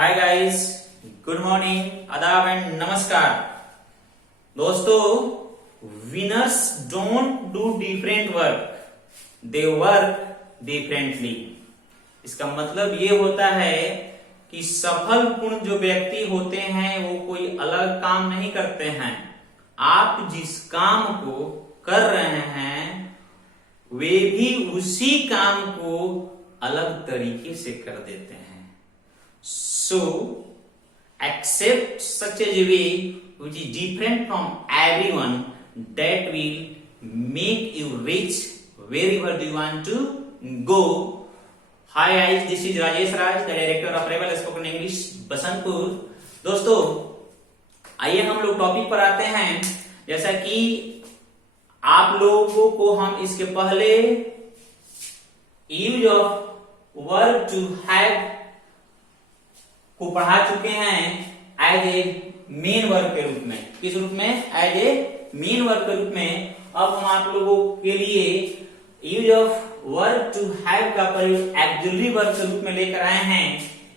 Hi guys, good morning, आदाब and नमस्कार। दोस्तों, winners don't do different work, they work differently. इसका मतलब ये होता है कि सफल पूर्ण जो व्यक्ति होते हैं वो कोई अलग काम नहीं करते हैं। आप जिस काम को कर रहे हैं वे भी उसी काम को अलग तरीके से कर देते हैं। So, accept such a way which is different from everyone that will make you reach wherever you want to go. Hi guys, this is Rajesh Raj, the director of Rebel Spoken English, Basantpur. दोस्तों, आइए हम लोग topic पर आते हैं। जैसा कि आप लोगों को हम इसके पहले use of verb to have को पढ़ा चुके हैं एज ए मेन वर्ब के रूप में। किस रूप में? एज ए मेन वर्ब के रूप में। अब हम आप लोगों के लिए use of verb to have का प्रयोग एक्सिलरी वर्ब के रूप में लेकर आए हैं।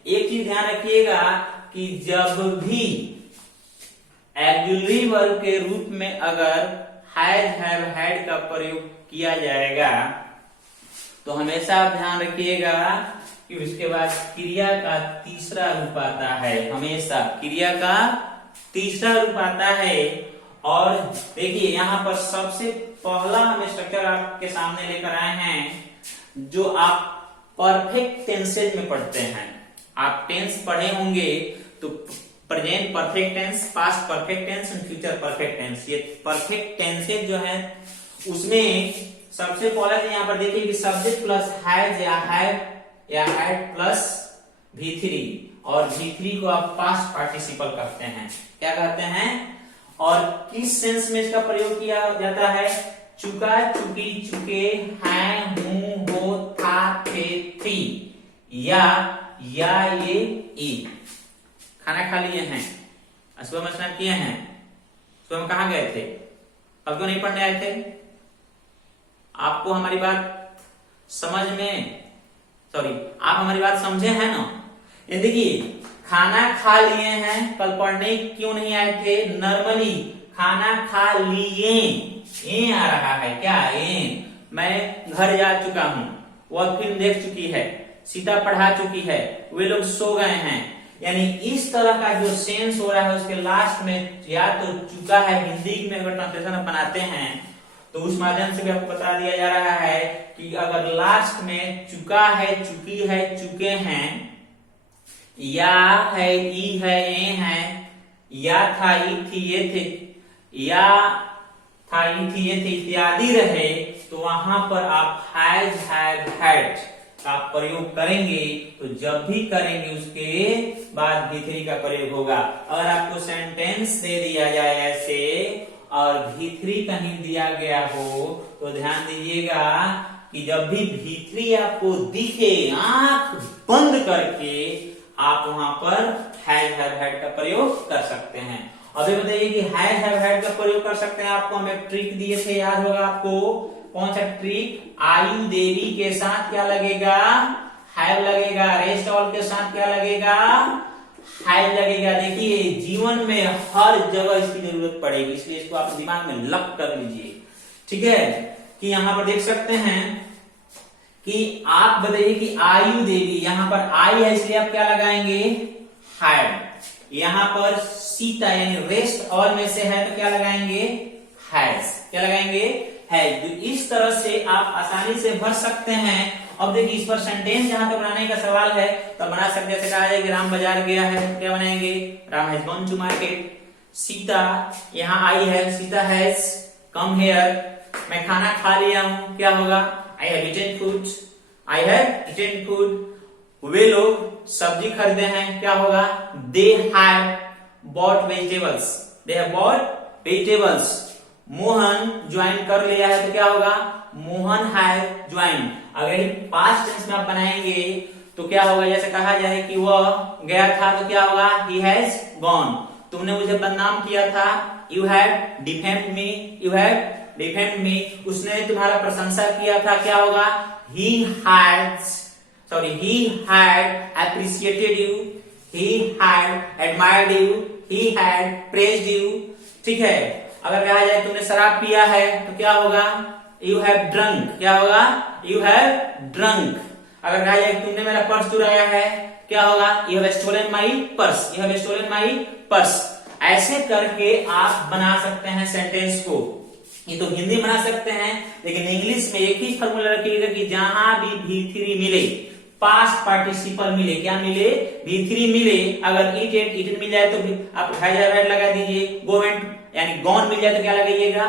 एक चीज ध्यान रखिएगा कि जब भी एक्सिलरी वर्ब के रूप में अगर हैज, हैव, हैड का प्रयोग किया जाएगा तो हमेशा आप ध्यान रखिएगा कि उसके बाद क्रिया का तीसरा रूप आता है। हमेशा क्रिया का तीसरा रूप आता है। और देखिए यहाँ पर सबसे पहला हम स्ट्रक्चर आपके सामने लेकर आए हैं जो आप परफेक्ट टेंसेज में पढ़ते हैं। आप टेंस पढ़े होंगे तो present perfect tense, past perfect tense और फ्यूचर परफेक्ट टेंस। ये परफेक्ट टेंसेज जो है उसमें सबसे पहला यहाँ पर देखिए कि सब्जेक्ट प्लस हैज या हैव या हैड प्लस V3, और V3 को आप पास्ट पार्टिसिपल कहते हैं। क्या कहते हैं? और किस सेंस में इसका प्रयोग किया जाता है? चुका, चुकी, चुके, हैं, हूं, हो, था, थे, थी, या ये, ई। खाना खा लिए हैं, सुबह में स्नान किए हैं, सुबह में कहाँ गए थे, कल क्यों नहीं पढ़ने आए थे? आपको हमारी बात समझ में, आप हमारी बात समझे हैं ना? ये देखिए, खाना खा लिए हैं, कल पढ़ने क्यों नहीं आए थे? नॉर्मली खाना खा लिए, ये आ रहा है क्या? ये मैं घर जा चुका हूं, वह फिल्म देख चुकी है, सीता पढ़ा चुकी है, वे लोग सो गए हैं। यानी इस तरह का जो सेंस हो रहा है उसके लास्ट में या तो चुका है, हिंदी में अगर ट्रांसलेशन बनाते हैं तो उस माध्यम से भी आपको बता दिया जा रहा है कि अगर लास्ट में चुका है, चुकी है, चुके हैं, या है, ई है, ए है, या था, ई थी, ये थे, या था, ई थी, ये थे इत्यादि रहे तो वहां पर आप हैज, हैव, हैड का प्रयोग करेंगे। तो जब भी करेंगे उसके बाद V3 का प्रयोग होगा। अगर आपको सेंटेंस दे दिया जाए ऐसे और V3 कहीं दिया गया हो तो ध्यान दीजिएगा कि जब भी V3 आपको दिखे, आंख बंद करके आप वहां पर हैज, हैव, हैड का प्रयोग कर सकते हैं। अभी बताइए कि हैज, हैव, हैड का प्रयोग कर सकते हैं। आपको हम एक ट्रिक दिए थे, याद होगा आपको। कौन सा ट्रिक? आयु देवी के साथ क्या लगेगा? हैव लगेगा। रेस्ट ऑल के साथ क्या लगेगा? हैव लगेगा। देखिए, जीवन में हर जगह इसकी जरूरत पड़ेगी, इसलिए इसको आप दिमाग में लग कर लीजिए। ठीक है? कि यहां पर देख सकते हैं कि आप बताइए कि आयु देवी, यहां पर आई है इसलिए आप क्या लगाएंगे? हैव। यहां पर सीता यानी रेस्ट ऑल में से है तो क्या लगाएंगे? हैज। क्या लगाएंगे? हैज। तो इस तरह से आप आसानी से भर सकते हैं। अब देखिए, इस पर सेंटेंस जहां तक बनाने का सवाल है तो बना सकते, जैसे कहा जाए कि राम बाजार गया है, क्या बनाएंगे? Ram has gone to market. Sita यहाँ आई है, सीता हैज कम हियर। मैं खाना खा लिया हूं, क्या होगा? I have eaten food, I have eaten food. वे लोग सब्जी खरीदे हैं, क्या होगा? They have bought vegetables, they have bought vegetables. Mohan join कर लिया है तो क्या होगा? Mohan have join. अगर पास्ट टेंस में आप बनाएंगे तो क्या होगा? जैसे कहा जाए कि वह गया था तो क्या होगा? He has gone. तुमने मुझे बदनाम किया था, you have defamed me, you have defamed me. उसने तुम्हारा प्रशंसा किया था, क्या होगा? he had appreciated you, he had admired you, he had praised you। ठीक है, अगर कहा जाए तुमने शराब पिया है तो क्या होगा? You have drunk। क्या होगा? You have drunk। अगर कहा जाए तुमने मेरा पर्स चुराया है, क्या होगा? You have stolen my purse। You have stolen my purse। ऐसे करके आप बना सकते हैं सेंटेंस को। ये तो हिंदी बना सकते हैं, लेकिन इंग्लिश में एक ही फॉर्मूला रखिएगा कि जहां भी V3 मिले, पास्ट पार्टिसिपल मिले, क्या मिले? V3 मिले। अगर इट एट इट मिल जाए तो आप हैज हैव हैड लगा दीजिए। गो एंड यानी गॉन मिल जाए तो क्या लगाइएगा?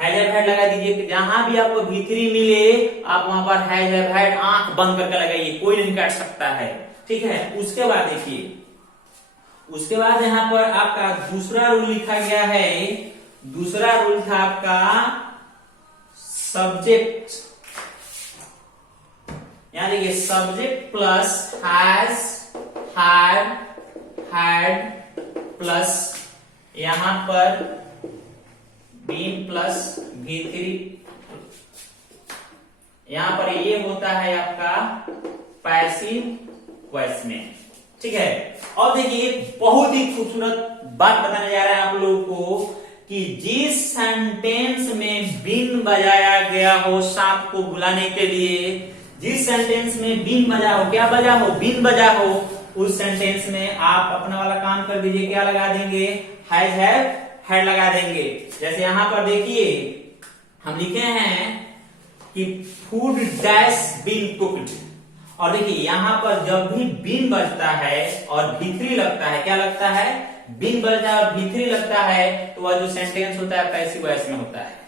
हैज हैव हैड लगा दीजिए। कि जहां भी आपको V3 मिले आप वहां पर हैज हैव हैड आंख बंद करके लगाइए, कोई नहीं काट सकता है। ठीक है, उसके बाद देखिए, उसके बाद यहां पर आपका दूसरा रूल लिखा गया है। दूसरा रूल था आपका सब्जेक्ट, यानी देखिए subject plus has, had, had plus यहां पर बीन प्लस V3। यहां पर ये होता है आपका पैसिव वॉइस में। ठीक है, और देखिए बहुत ही खूबसूरत बात बताने जा रहे हैं आप लोगों को कि जिस सेंटेंस में बीन बजाया गया हो सांप को बुलाने के लिए, जिस सेंटेंस में बीन बजा हो, क्या बजा हो? बीन बजा हो, उस सेंटेंस में आप अपना वाला काम कर दीजिए। क्या लगा देंगे? हैज हैव हैड लगा देंगे। जैसे यहां पर देखिए हम लिखे हैं कि फूड डैश बीन कुक्ड, और देखिए यहां पर जब भी बीन बजता है और V3 लगता है, क्या लगता है? बीन बजता है और V3 लगता है, तो वह जो सेंटेंस होता है पैसिव वॉइस में होता है।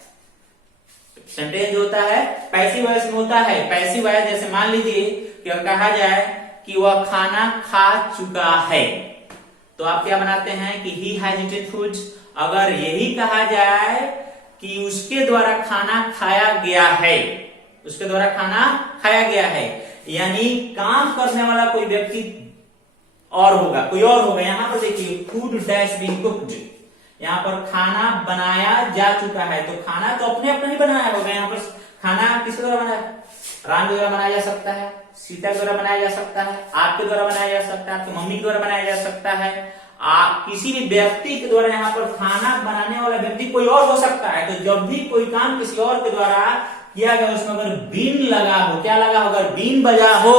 सेंटेंस जो होता है पैसिव वॉइस में होता है। पैसिव वॉइस जैसे मान लीजिए कि कहा जाए कि वह खाना खा चुका है, तो आप क्या बनाते हैं कि ही हैज ईटन फूड। अगर यही कहा जाए कि उसके द्वारा खाना खाया गया है, उसके द्वारा खाना खाया गया है, यानी काम करने वाला कोई व्यक्ति और होगा, कोई और होगा। यहां पर देखिए फूड डैश बीन कुक्ड, यहाँ पर खाना बनाया जा चुका है, तो खाना तो अपने अपने ही बनाया होगा। यहाँ पर खाना किसके द्वारा बनाया? राम के द्वारा बनाया जा सकता है, सीता के द्वारा बनाया जा सकता है, आपके द्वारा बनाया जा सकता है, आपकी मम्मी के द्वारा बनाया जा सकता है, आप किसी भी व्यक्ति के द्वारा। यहाँ पर खाना बनाने वाला व्यक्ति कोई और हो सकता है। तो जब भी कोई काम किसी और के द्वारा किया गया उसमें अगर बीन लगा हो, क्या लगा हो? अगर बीन बजा हो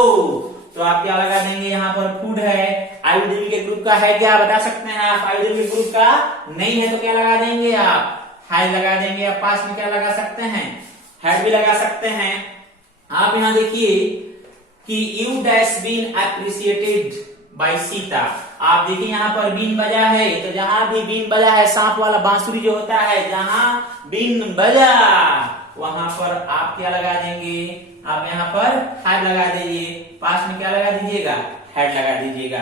तो आप क्या लगा देंगे? यहाँ पर फूड है, आयुर्वेदिक के ग्रुप का है, क्या बता सकते हैं आप? आयुर्वेदिक के ग्रुप का नहीं है तो क्या लगा देंगे आप? हैज लगा देंगे। आप पास में क्या लगा सकते हैं? हैड भी लगा सकते हैं। आप यहाँ देखिए कि you dash been appreciated by Sita. आप देखिए यहाँ पर बीन बजा है, तो जहां भी बीन बजा है, सांप वाला बांसुरी जो होता है, जहां बीन बजा वहां पर आप क्या लगा देंगे? आप यहाँ पर हैड लगा दीजिए। पास में क्या लगा दीजिएगा? हैड लगा दीजिएगा।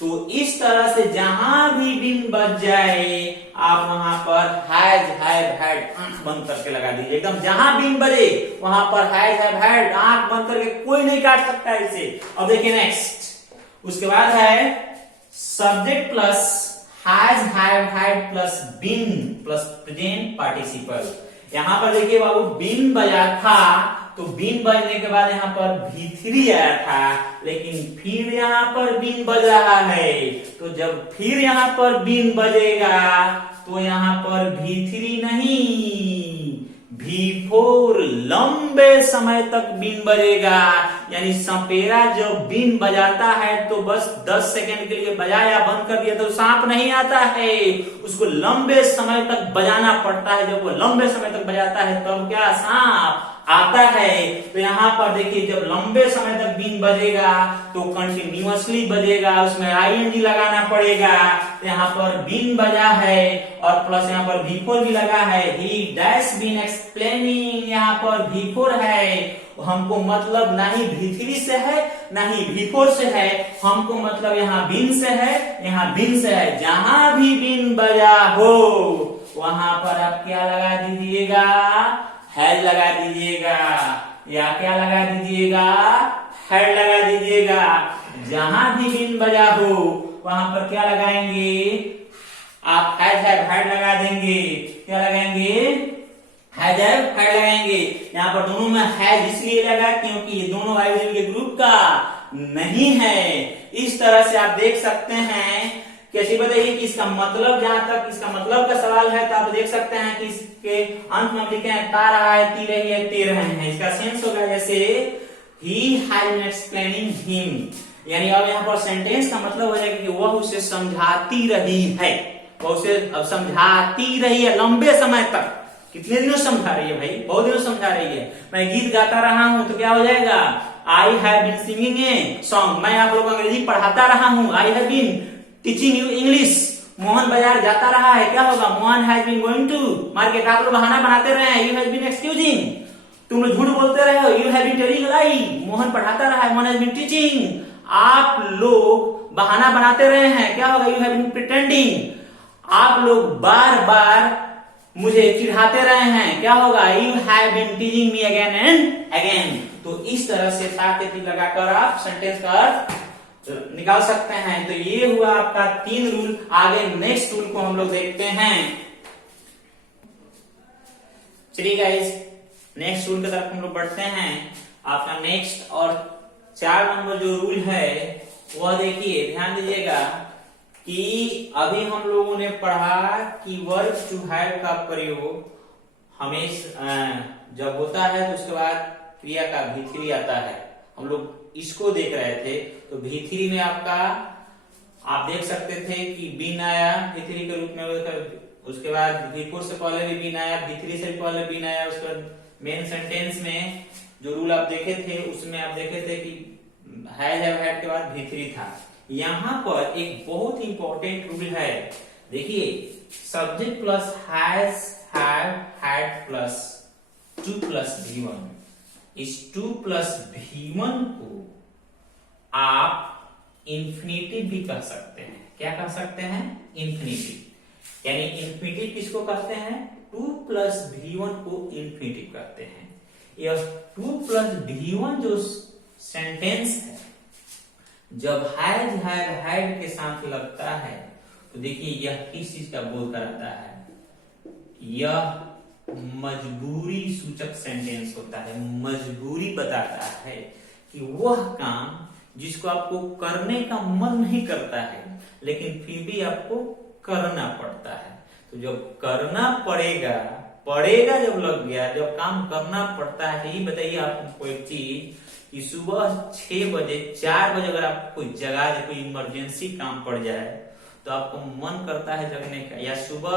तो इस तरह से जहां भी बीन बज जाए आप वहां पर हैज हैव हैड आंख बंद करके लगा दीजिए। एकदम जहां बीन बजे वहां पर हैज हैव हैड आंख बंद करके, कोई नहीं काट सकता है इसे। अब देखिए नेक्स्ट, उसके बाद है subject plus has have had plus been plus present participle. यहां पर देखिए बाबू बीन बजा था, तो बीन बजने के बाद यहाँ पर V3 आया था, लेकिन फिर यहाँ पर बीन बज रहा है। तो जब फिर यहाँ पर बीन बजेगा तो यहाँ पर V3 नहीं V4 लंबे समय तक बीन बजेगा। यानी सपेरा जब बीन बजाता है तो बस 10 सेकंड के लिए बजाया, बंद कर दिया तो सांप नहीं आता है, उसको लंबे समय तक बजाना पड़ता है। जब वो लंबे समय तक बजाता है तब क्या सांप आता है। तो यहाँ पर देखिए जब लंबे समय तक बीन बजेगा तो कंटिन्यूअसली बजेगा, उसमें ING लगाना पड़ेगा। तो यहाँ पर बीन बजा है और प्लस यहाँ पर V4 भी लगा है। ही डैश बीन एक्सप्लेनिंग, यहाँ पर V4 है। हमको मतलब ना ही V3 से है ना ही V4 से है, हमको मतलब यहाँ बीन से है, यहाँ बीन से है। जहां भी बीन बजा हो वहां पर आप क्या लगा दीजिएगा? हैड लगा दीजिएगा, या क्या लगा दीजिएगा? हैड लगा दीजिएगा। जहां भी बीन बजा हो वहां पर क्या लगाएंगे? आप हैड हैव हैड लगा देंगे। क्या लगाएंगे? हैड हैव हैड लगाएंगे। यहाँ पर दोनों में हैज इसलिए लगा क्योंकि ये दोनों आयुर्वेद के ग्रुप का नहीं है। इस तरह से आप देख सकते हैं। कैसे बताइए कि इसका मतलब, जहां तक इसका मतलब का सवाल है तो आप देख सकते हैं कि इसके अंत में लिखे हैं ता रहा है, ती रही है, ते रहे हैं। इसका सेंस होगा जैसे ही हैज बीन एक्सप्लेनिंग हिम, यानी अब यहाँ पर सेंटेंस का मतलब हो जाएगा कि वह उसे समझाती रही है, वह उसे अब समझाती रही है लंबे समय तक। कितने दिनों समझा रही है भाई? बहुत दिनों समझा रही है। मैं गीत गाता रहा हूं तो क्या हो जाएगा? I have been singing a song. मैं आप लोग को अंग्रेजी पढ़ाता रहा हूं। I have been teaching you English. Mohan बाजार जाता रहा है, क्या होगा? Mohan has been going to market. आप लोग बहाना बनाते रहे हैं, यू हैज बीन एक्सक्यूजिंग। तुम लोग झूठ बोलते रहे हो, you have been telling lie. Mohan पढ़ाता रहा है, मोहन हैज बीन टीचिंग। आप लोग बहाना बनाते रहे हैं, क्या होगा? You have been pretending. आप लोग बार बार मुझे चिढ़ाते रहे हैं, क्या होगा? You have been teaching me again and again. तो इस तरह से ताकि लगाकर आप सेंटेंस का अर्थ निकाल सकते हैं। तो ये हुआ आपका 3 रूल। आगे नेक्स्ट रूल को हम लोग देखते हैं। चलिए गाइस, नेक्स्ट रूल की तरफ हम लोग बढ़ते हैं। आपका नेक्स्ट और 4 नंबर जो रूल है वह देखिए, ध्यान दीजिएगा कि अभी हम लोगों ने पढ़ा कि वर्ब टू हैव का प्रयोग हमेशा जब होता है तो उसके बाद क्रिया का भी3 आता है। हम लोग इसको देख रहे थे। तो भी3 में आपका आप देख सकते थे कि बीन आया भी3 के रूप में, उसके बाद भी4 से पहले भी बीन आया, भी3 से पहले बीन आया। उसके बाद मेन सेंटेंस में जो रूल आप देखे थे उसमें आप देखे थे कि हैज हैव हैड के बाद भी3 था। यहां पर एक बहुत ही इंपॉर्टेंट रूल है। देखिए, subject plus has have had plus 2 plus भी1, इस 2 प्लस भी1 को आप इंफिनिटिव भी कह सकते हैं। क्या कह सकते हैं? इंफिनिटिव। यानी इंफिनिटिव किसको कहते हैं? 2 प्लस भी1 को इंफिनिटिव कहते हैं। यह 2 प्लस भी1 जो सेंटेंस है, जब हैज हैव हैड के साथ लगता है तो देखिए यह किस चीज का बोध कराता है? यह मजबूरी सूचक सेंटेंस होता है। मजबूरी बताता है कि वह काम जिसको आपको करने का मन नहीं करता है लेकिन फिर भी आपको करना पड़ता है। तो जब करना पड़ेगा जब लग गया, जब काम करना पड़ता है। यही बताइए आपको एक चीज कि सुबह 6 बजे 4 बजे अगर आपको कोई जगा दे, कोई इमरजेंसी काम पड़ जाए तो आपको मन करता है जगने का, या सुबह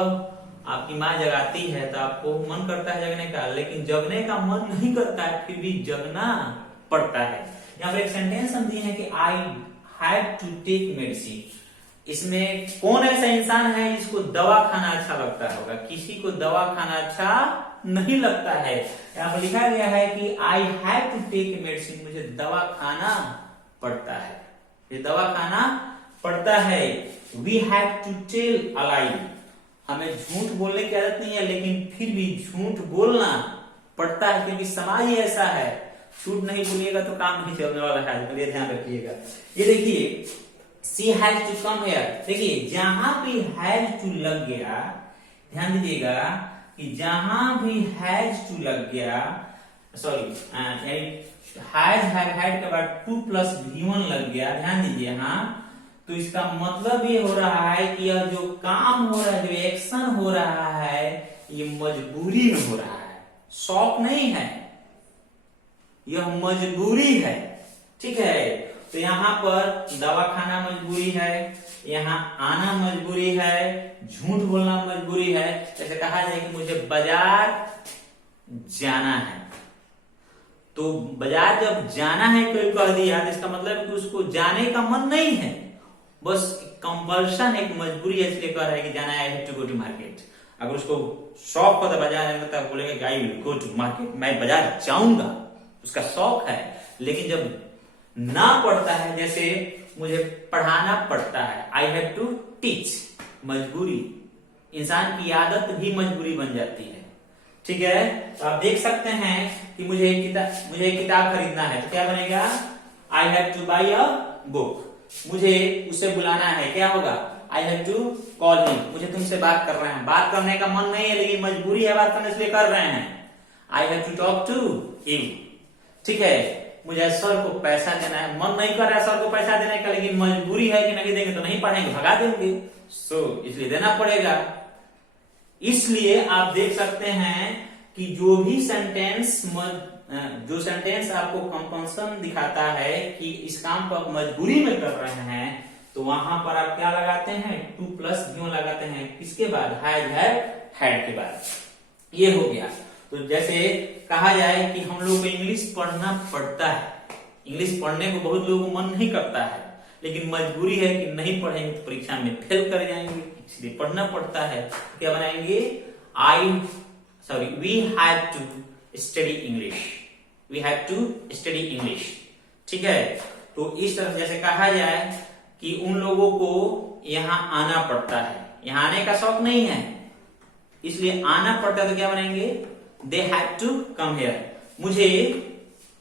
आपकी माँ जगाती है तो आपको मन करता है जगने का, लेकिन जगने का मन नहीं करता है फिर भी जगना पड़ता है। यहाँ पर एक सेंटेंस हम दिए हैं कि I have to take medicine. इसमें कौन ऐसा इंसान है जिसको दवा खाना अच्छा लगता होगा? किसी को दवा खाना अच्छा नहीं लगता है। यहाँ पर लिखा गया है कि I have to take medicine, मुझे दवा खाना पड़ता है, ये दवा खाना पड़ता है। We have to tell a lie, हमें झूठ बोलने की आदत नहीं है लेकिन फिर भी झूठ बोलना पड़ता है क्योंकि समाज ही ऐसा है। झूठ नहीं बोलिएगा तो काम नहीं चलने वाला है, ये ध्यान रखिएगा। ये देखिए, सी हैज टू कम हियर। देखिए, जहां भी हैज टू लग गया, ध्यान दीजिएगा कि जहां भी हैज टू लग गया, सॉरी यानी हैज हैव हैड के बाद 2 प्लस भी1 लग गया, ध्यान दीजिए। हाँ, तो इसका मतलब ये हो रहा है कि यह जो काम हो रहा है, जो एक्शन हो रहा है, ये मजबूरी में हो रहा है, शौक नहीं है, यह मजबूरी है। ठीक है, तो यहाँ पर दवा खाना मजबूरी है, यहाँ आना मजबूरी है, झूठ बोलना मजबूरी है। जैसे कहा जाए कि मुझे बाजार जाना है, तो बाजार जब जाना है कोई कह दिया तो इसका मतलब कि उसको जाने का मन नहीं है, बस कंपल्शन, एक मजबूरी है, इसलिए कह रहा है कि जाना है, I have to go to market. अगर उसको शौक हो तो बाजार जाने का बोलेगा I will go to market, मैं बाजार जाऊंगा, उसका शौक है। लेकिन जब ना पड़ता है, जैसे मुझे पढ़ाना पड़ता है, आई हैव टू टीच, मजबूरी, इंसान की आदत भी मजबूरी बन जाती है। ठीक है, तो आप देख सकते हैं कि मुझे एक किताब खरीदना है तो क्या बनेगा? I have to buy a book. मुझे उसे बुलाना है, क्या होगा? I have to call him, मुझे तुमसे बात कर रहे हैं, बात करने का मन नहीं है लेकिन मजबूरी है बात करने, इसलिए कर रहे हैं। I have to talk to him. ठीक है, मुझे सर को पैसा देना है, मन नहीं कर रहा है सर को पैसा देने का, लेकिन मजबूरी है कि नहीं देंगे तो नहीं पढ़ेंगे, भगा देंगे, इसलिए देना पड़ेगा। इसलिए आप देख सकते हैं कि जो भी सेंटेंस आपको कंपल्सन दिखाता है कि इस काम को आप मजबूरी में कर रहे हैं, तो वहां पर आप क्या लगाते हैं, टू प्लस क्यों लगाते हैं, किसके बाद, हैड हैड के बाद। ये हो गया। तो जैसे कहा जाए कि हम लोग को इंग्लिश पढ़ना पड़ता है, इंग्लिश पढ़ने को बहुत लोगों को मन नहीं करता है, लेकिन मजबूरी है कि नहीं पढ़ेंगे तो परीक्षा में फेल कर जाएंगे, इसलिए पढ़ना पड़ता है। क्या बनाएंगे, we have to study English, we have to study English. ठीक है, तो इस तरह जैसे कहा जाए कि उन लोगों को यहाँ आना पड़ता है, यहाँ आने का शौक नहीं है इसलिए आना पड़ता है, तो क्या बनाएंगे, they have to come here. मुझे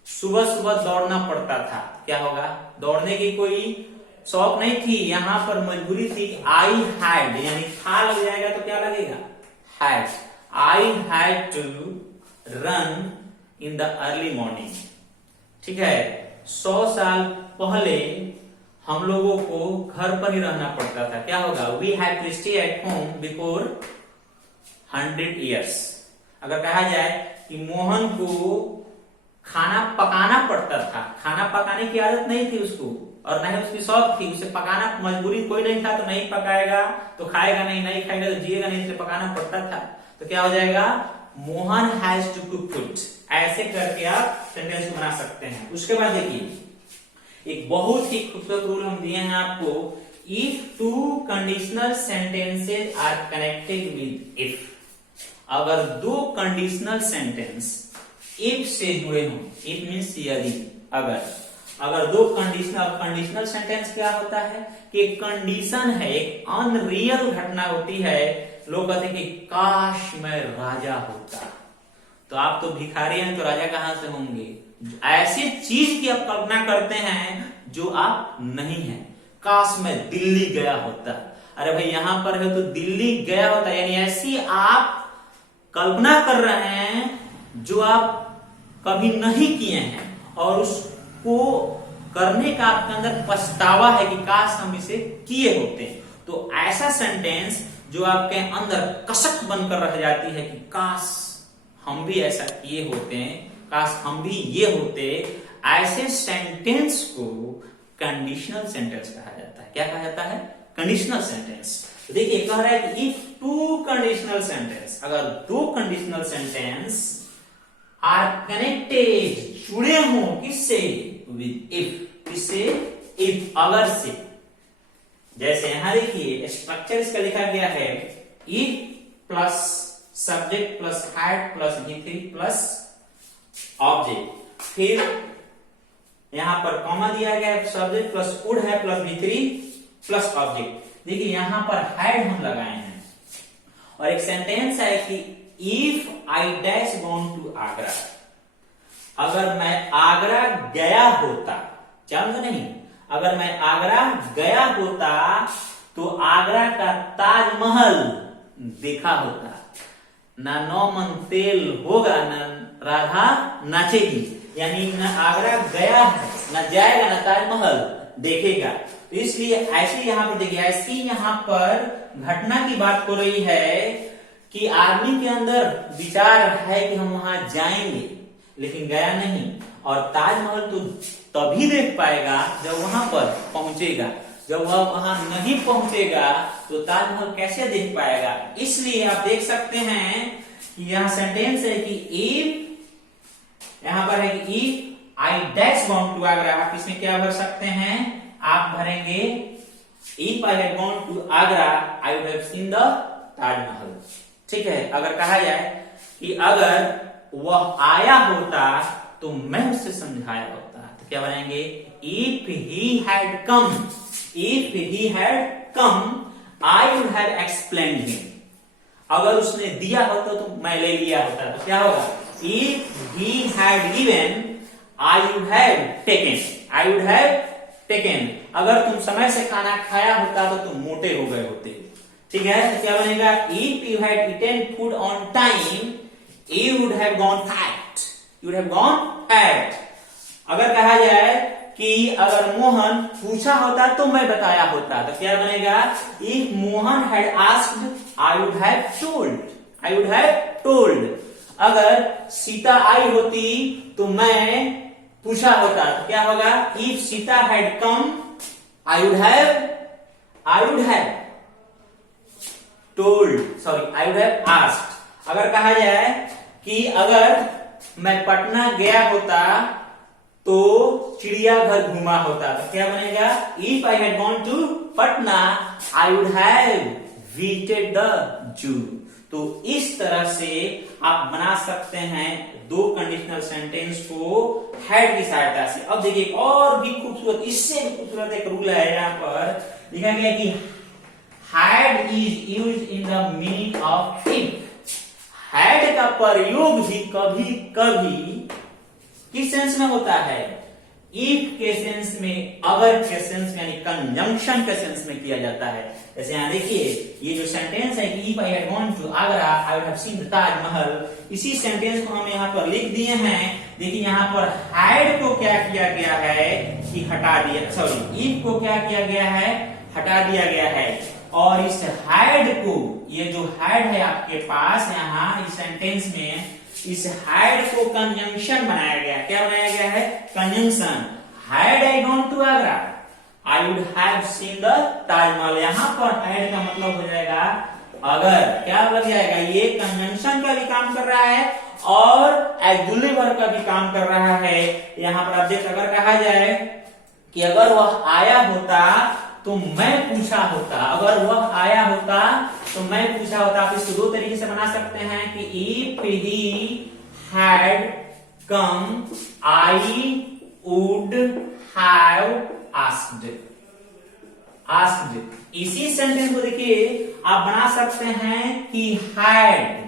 सुबह सुबह दौड़ना पड़ता था, क्या होगा, दौड़ने की कोई शौक नहीं थी, यहां पर मजबूरी थी। आई हैड यानी था लग जाएगा तो क्या लगेगा, had. I had to run in the early morning. ठीक है, 100 साल पहले हम लोगों को घर पर ही रहना पड़ता था, क्या होगा, we had to stay at home before 100 years। अगर कहा जाए कि मोहन को खाना पकाना पड़ता था, खाना पकाने की आदत नहीं थी उसको और न ही उसकी शौक थी, उसे पकाना मजबूरी कोई नहीं था, तो नहीं पकाएगा तो खाएगा नहीं, नहीं खाएगा तो जिएगा नहीं, इसलिए पकाना पड़ता था, तो क्या हो जाएगा, Mohan has to cook food. ऐसे करके आप सेंटेंस बना सकते हैं। उसके बाद देखिए एक बहुत ही खूबसूरत रूल हम दिए हैं आपको, if two conditional sentences are connected with if. अगर दो कंडीशनल सेंटेंस इफ से जुड़े हों, इफ मीन्स यदि, अगर दो कंडीशनल सेंटेंस क्या होता है कि एक कंडीशन है, एक अनरियल घटना होती है। लोग कहते हैं कि काश मैं राजा होता, तो आप तो भिखारी हैं तो राजा कहां से होंगे। ऐसी चीज की आप कल्पना करते हैं जो आप नहीं है, काश मैं दिल्ली गया होता, अरे भाई यहां पर है तो दिल्ली गया होता, यानी ऐसी आप कल्पना कर रहे हैं जो आप कभी नहीं किए हैं और उसको करने का आपके अंदर पछतावा है कि काश हम इसे किए होते। तो ऐसा सेंटेंस जो आपके अंदर कसक बनकर रह जाती है कि काश हम भी ऐसा किए होते हैं, काश हम भी ये होते, ऐसे सेंटेंस को कंडीशनल सेंटेंस कहा जाता है। क्या कहा जाता है, कंडीशनल सेंटेंस। तो देखिए कह रहा है कि इफ टू कंडीशनल सेंटेंस, अगर दो कंडीशनल सेंटेंस आर कनेक्टेड, जुड़े हों किससे, विद इफ, किससे, इफ, अगर से। जैसे यहां देखिए स्ट्रक्चर इसका लिखा गया है, if plus subject plus had plus V3 plus object, फिर यहां पर कॉमा दिया गया है, सब्जेक्ट प्लस वुड है प्लस V3 प्लस ऑब्जेक्ट। देखिए यहां पर हैड हम लगाए हैं और एक सेंटेंस है कि if I dash gone to Agra, अगर मैं आगरा गया होता, जानते नहीं, अगर मैं आगरा गया होता तो आगरा का ताजमहल देखा होता, ना नौमन तेल होगा, ना राधा नाचेगी, यानी न आगरा गया है, न जाएगा, न ताजमहल देखेगा। तो इसलिए ऐसे यहां पर देखिए, ऐसी यहां पर घटना की बात हो रही है कि आदमी के अंदर विचार है कि हम वहां जाएंगे, लेकिन गया नहीं, और ताजमहल तो तभी देख पाएगा जब वहां पर पहुंचेगा, जब वह वहां नहीं पहुंचेगा तो ताजमहल कैसे देख पाएगा। इसलिए आप देख सकते हैं कि यहां सेंटेंस है कि इफ, यहां पर है कि if I dash gone to Agra, आप इसमें क्या भर सकते हैं, आप भरेंगे if I had gone to Agra I would have seen the Taj Mahal. ठीक है, अगर कहा जाए कि अगर वह आया होता तो मैं उससे समझाया होता, तो क्या बनाएंगे, if he had come, if he had come I would have explained him. अगर उसने दिया होता तो मैं ले लिया होता, तो क्या होगा, if he had given I would have taken, I would have taken. अगर तुम समय से खाना खाया होता तो तुम मोटे हो गए होते। ठीक है, तो क्या बनेगा, if you had eaten food on time you would have gone fat, you would have gone fat. अगर कहा जाए कि अगर मोहन पूछा होता तो मैं बताया होता, तो क्या बनेगा? If Mohan had asked I would have told, I would have told. अगर सीता आई होती तो मैं पूछा होता, तो क्या होगा? If Sita had come I would have told, sorry I would have asked. अगर कहा जाए कि अगर मैं पटना गया होता तो चिड़ियाघर घूमा होता, तो क्या बनेगा? If I had gone to Patna I would have visited the zoo. तो इस तरह से आप बना सकते हैं दो कंडीशनल सेंटेंस को हैड की सहायता से। अब देखिए और भी खूबसूरत, इससे भी खूबसूरत एक रूल है यहाँ पर लिखा गया कि had is used in the meaning of if. Had का प्रयोग भी कभी कभी किस सेंस में होता है? इफ के सेंस में, अगर के सेंस में, यानी कंजंक्शन के सेंस में किया जाता है। जैसे यहां देखिए ये जो सेंटेंस है कि if I had gone to Agra I would have seen the Taj Mahal, इसी सेंटेंस को हम यहाँ पर लिख दिए हैं। देखिए यहाँ पर हैड को क्या किया गया है कि हटा दिया, सॉरी इफ को क्या किया गया है? हटा दिया गया है। और इस हैड को, ये जो हैड है आपके पास यहाँ इस सेंटेंस में, इस हैड को कंजंक्शन बनाया गया। क्या बनाया गया है? Conjunction. Had I gone to Agra I would have seen the Taj Mahal. यहां पर हैड का मतलब हो जाएगा अगर। क्या लग जाएगा? ये कंजंक्शन का भी काम कर रहा है और एक्जुलेटिव वर्ब का भी काम कर रहा है। यहां पर आप देख, अगर कहा जाए कि अगर वह आया होता तो मैं पूछा होता, अगर वह आया होता तो मैं पूछा होता। आप इसको दो तरीके से बना सकते हैं कि if he had come I would have asked. इसी सेंटेंस को देखिए आप बना सकते हैं कि had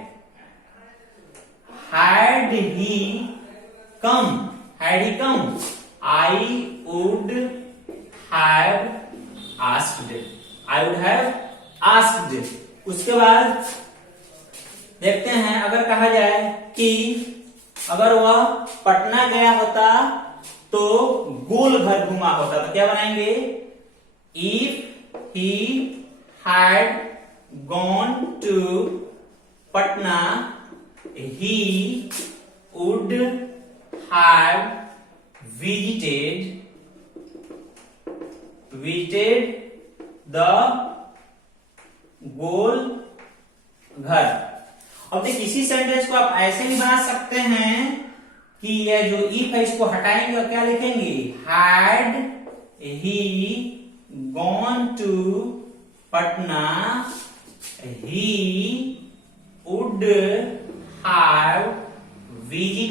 he come I would have asked. उसके बाद देखते हैं, अगर कहा जाए कि अगर वह पटना गया होता तो गोल घर घुमा होता, तो क्या बनाएंगे? If he had gone to Patna he would have visited the Gol Ghar. अब देखिए इसी सेंटेंस को आप ऐसे भी बना सकते हैं कि यह जो इफ है इसको हटाएंगे और क्या लिखेंगे? Had he gone to Patna he would have visited